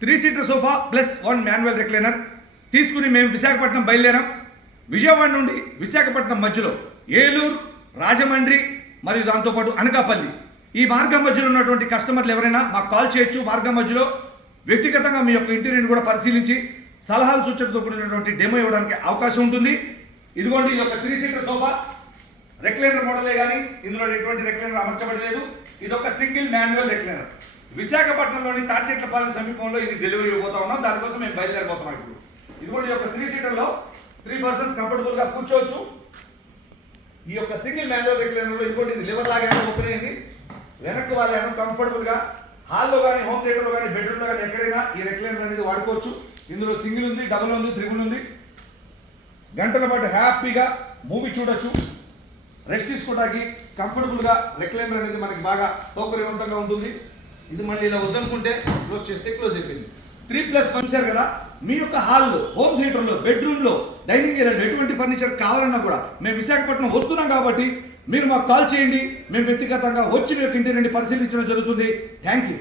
Three seater sofa plus one manual recliner తీసుకుని మేము విశాఖపట్నం బయలుదేరాం. విజయవాడ నుండి విశాఖపట్నం మధ్యలో ఏలూరు రాజమండ్రి మరియు దాంతోపాటు అనకాపల్లి. ఈ మార్గం మధ్యలో ఉన్నటువంటి కస్టమర్లు ఎవరైనా మాకు కాల్ చేయొచ్చు. మార్గం మధ్యలో వ్యక్తిగతంగా మీ యొక్క ఇంటర్వ్యూని కూడా పరిశీలించి సలహాలు సూచనతో కూడినటువంటి డెమో ఇవ్వడానికి అవకాశం ఉంటుంది. ఇదిగోండి ఈ యొక్క త్రీ సీటర్ సోఫా రెక్లైనర్ మోడలే కానీ ఇందులో ఎటువంటి రెక్లైనర్ అమర్చబడలేదు. ఇది ఒక సింగిల్ మాన్యువల్ రెక్లైనర్ విశాఖపట్నంలోని తాడిచెట్లపాలెం సమీపంలో ఇది డెలివరీ పోతా ఉన్నాం. దానికోసం మేము బయలుదేరిపోతున్నాం ఇప్పుడు. ఇది కూడా ఈ యొక్క త్రీ సీటర్లో త్రీ పర్సన్స్ కంఫర్టబుల్గా కూర్చోవచ్చు. ఈ యొక్క సింగిల్ మ్యాన్యువల్ రెక్లైనర్లో ఇంకోటి ఇది లివర్ లాగా ఓపెన్ అయింది. వెనక్కి వాళ్ళేమో కంఫర్టబుల్గా హాల్లో కానీ హోమ్ థియేటర్లో కానీ బెడ్రూమ్లో కానీ ఎక్కడైనా ఈ రెక్లైనర్ అనేది వాడుకోవచ్చు. ఇందులో సింగిల్ ఉంది డబుల్ ఉంది త్రిబుల్ ఉంది. గంటల పాటు హ్యాపీగా మూవీ చూడొచ్చు. రెస్ట్ తీసుకోవడానికి కంఫర్టబుల్గా రెక్లైనర్ అనేది మనకి బాగా సౌకర్యవంతంగా ఉంటుంది. ఇది మళ్ళీ ఇలా వద్దనుకుంటే క్లోజ్ చేస్తే క్లోజ్ అయిపోయింది. త్రీ ప్లస్ చూశారు కదా? మీ యొక్క హాల్లో హోమ్ థియేటర్లో బెడ్రూమ్లో డైనింగ్ ఏరియాలో ఎటువంటి ఫర్నిచర్ కావాలన్నా కూడా మేము విశాఖపట్నం వస్తున్నాం కాబట్టి మీరు మాకు కాల్ చేయండి. మేము వ్యక్తిగతంగా వచ్చి మీ యొక్క ఇంటి నుండి పరిశీలించడం జరుగుతుంది. Thank you